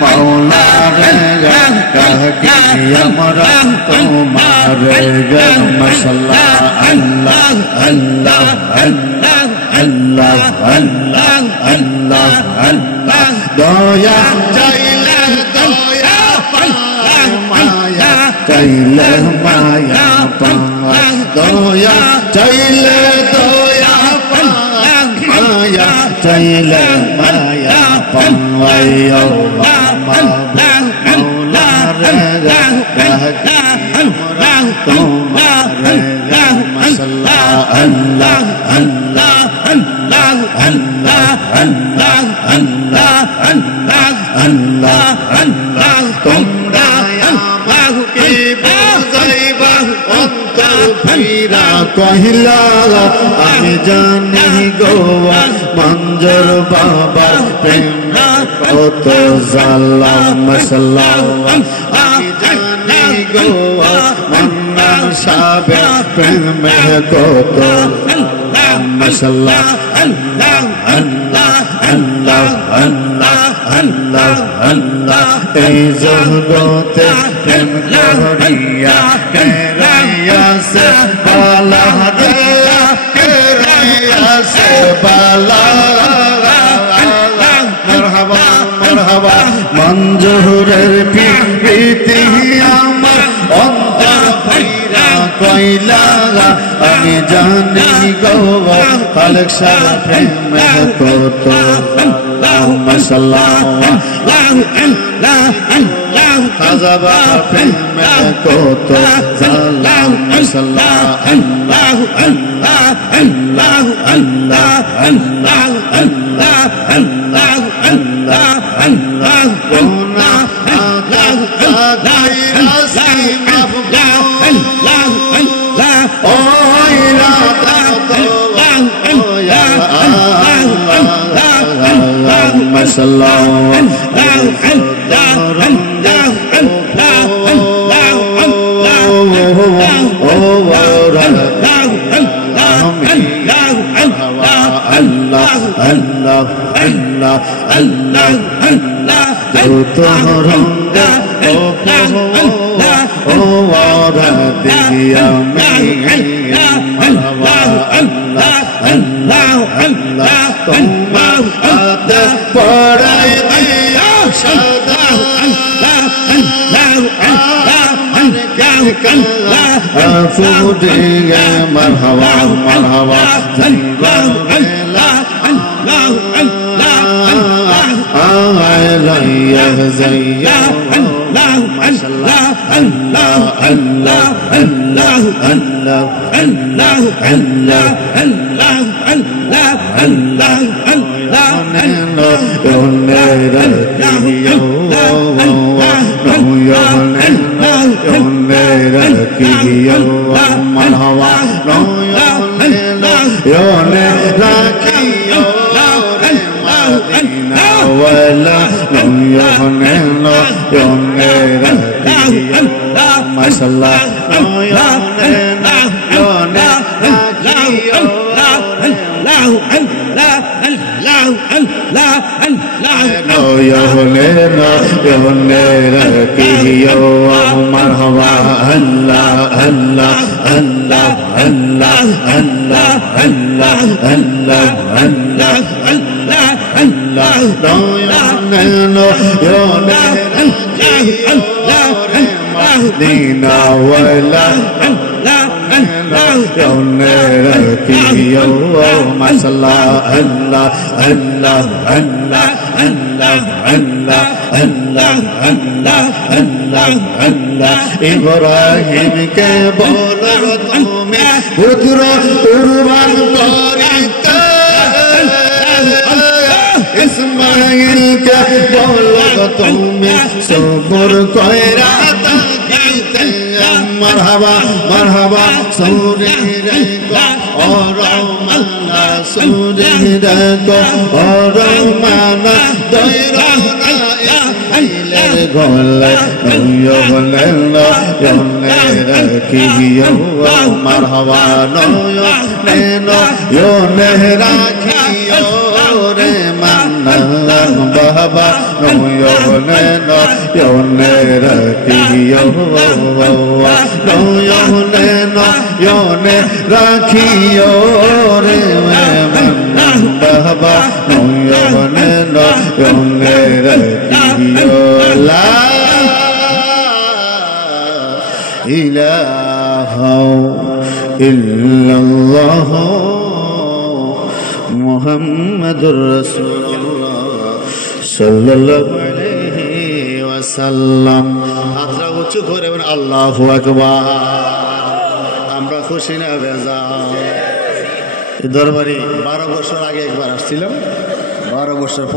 मौला रे कहकी हमरा तुम्हारे गे मसला अल्लाह अल्लाह अल्लाह अल्लाह अल्लाह अल्लाह अल्लाह दया चाइले दया पाय माया चाइले माया पाय दया चाइले दया पाय माया चाइले माया पाय मौला रे कहकी हमरा तुम्हारे गे मसला अल्लाह अल्लाह अल्लाह अल्लाह अल्लाह अल्लाह अल्लाह अल्लाह अल्लाह तुमरा आमाहु के बुझाइबा अंतर फिरा कहिला आमी जानी गोवा मंजर बाबा प्रेम कत जाला मसला आमी जानी गोवा मन्नान साबे प्रेम कत मसला अल्लाह अल्लाह अल्लाह अल्लाह अल्लाह अल्लाह ए जगते प्रेम करिया करैया से बाला दिया करैया से बाला मरहबा मरहबा मंजूरेर प्रीति আমার অন্তর ফিরা কইলা আমি জানি গো খালেক শাহ প্রেম কত আল্লাহুম্মা সাল্লাল্লাহু খাজা বাবা প্রেম কত আল্লাহুম্মা সাল্লাল্লাহু আল্লাহ আল্লাহ আল্লাহ আল্লাহ আল্লাহ আল্লাহ আল্লাহ আল্লাহ কোনা আল্লাহ গায়রা সিমাফ আল্লাহ আল্লাহ ও ইলা اللهم صل مرحبا مرحبا इब्राहिम के बोलो तुम्हें पुत्र कुर्बान करीते इस्माइल के बोलो तुम्हें सब्र कइरा ताकीते मरहबा मरहबा सूरी रे को और माना सूरी रे को और माना दैरा गोले यो गोले यो कियो मरहबा यो ने राखियो रे मन বাবা নয়নে নয়নে রাখিও নয়নে নয়নে রাখিও রে বাবা নয়নে নয়নে রাখিও লা ইলাহা ইল্লাল্লাহ মুহাম্মাদুর রাসূলুল্লাহ সাল্লাল্লাহু আলাইহি ওয়াসাল্লাম। হাতটা উঁচু করে বলেন আল্লাহু আকবার। আমরা খুশি না বেজার? দরবারে 12 বছর আগে একবার আসছিলাম, 12 বছর